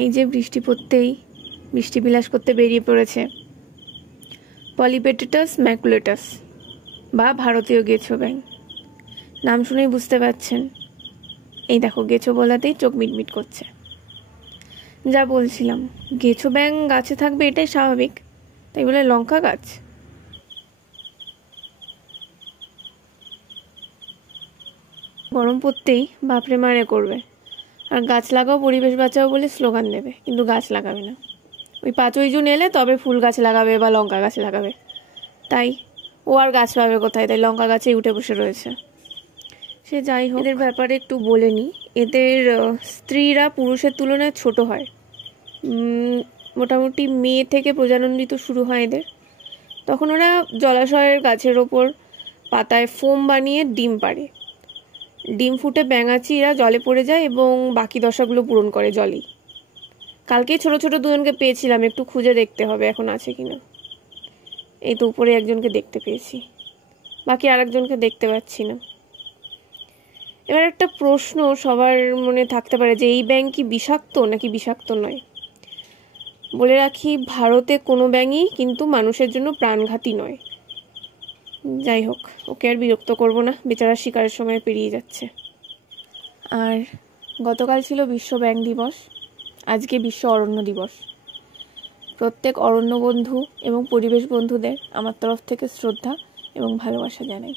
এই যে বৃষ্টি পড়তেই বৃষ্টি বিলাস করতে বেরিয়ে পড়েছে পলিপেটেটাস ম্যাকুলেটাস বা ভারতীয় গেছো ব্যাঙ। নাম শুনেই বুঝতে পারছেন। এই দেখো, গেছো বলাতেই চোখ মিটমিট করছে। যা বলছিলাম, গেছো ব্যাঙ গাছে থাকবে এটাই স্বাভাবিক, তাই বলে লঙ্কা গাছ? গরম পড়তেই বাপরে মারে করবে, আর গাছ লাগাও পরিবেশ বাঁচাও বলে স্লোগান দেবে, কিন্তু গাছ লাগাবে না। ওই 5ই জুন এলে তবে ফুল গাছ লাগাবে বা লঙ্কা গাছ লাগাবে। তাই ও আর গাছ পাবে কোথায়? তাই লঙ্কা গাছেই উঠে বসে রয়েছে। সে যাই হোক, এদের ব্যাপারে একটু বলে নিই। এদের স্ত্রীরা পুরুষের তুলনায় ছোট হয়। মোটামুটি মে থেকে প্রজনন ঋতু শুরু হয় এদের। তখন ওরা জলাশয়ের গাছের ওপর পাতায় ফোম বানিয়ে ডিম পাড়ে। ডিম ফুটে ব্যাঙাচিরা জলে পড়ে যায় এবং বাকি দশাগুলো পূরণ করে জলেই। কালকেই ছোট ছোট দুজনকে পেয়েছিলাম, একটু খুঁজে দেখতে হবে এখন আছে কিনা। এই তো উপরে একজনকে দেখতে পেয়েছি, বাকি আরেকজনকে দেখতে পাচ্ছি না। এবার একটা প্রশ্ন সবার মনে থাকতে পারে যে এই ব্যাঙ কি বিষাক্ত নাকি বিষাক্ত নয়। বলে রাখি, ভারতে কোনো ব্যাঙই কিন্তু মানুষের জন্য প্রাণঘাতী নয়। যাই হোক, ওকে আর বিরক্ত করবো না, বেচারা শিকারের সময় পেরিয়ে যাচ্ছে। আর গতকাল ছিল বিশ্ব ব্যাঙ দিবস, আজকে বিশ্ব অরণ্য দিবস। প্রত্যেক অরণ্য বন্ধু এবং পরিবেশ বন্ধুদের আমার তরফ থেকে শ্রদ্ধা এবং ভালোবাসা জানাই।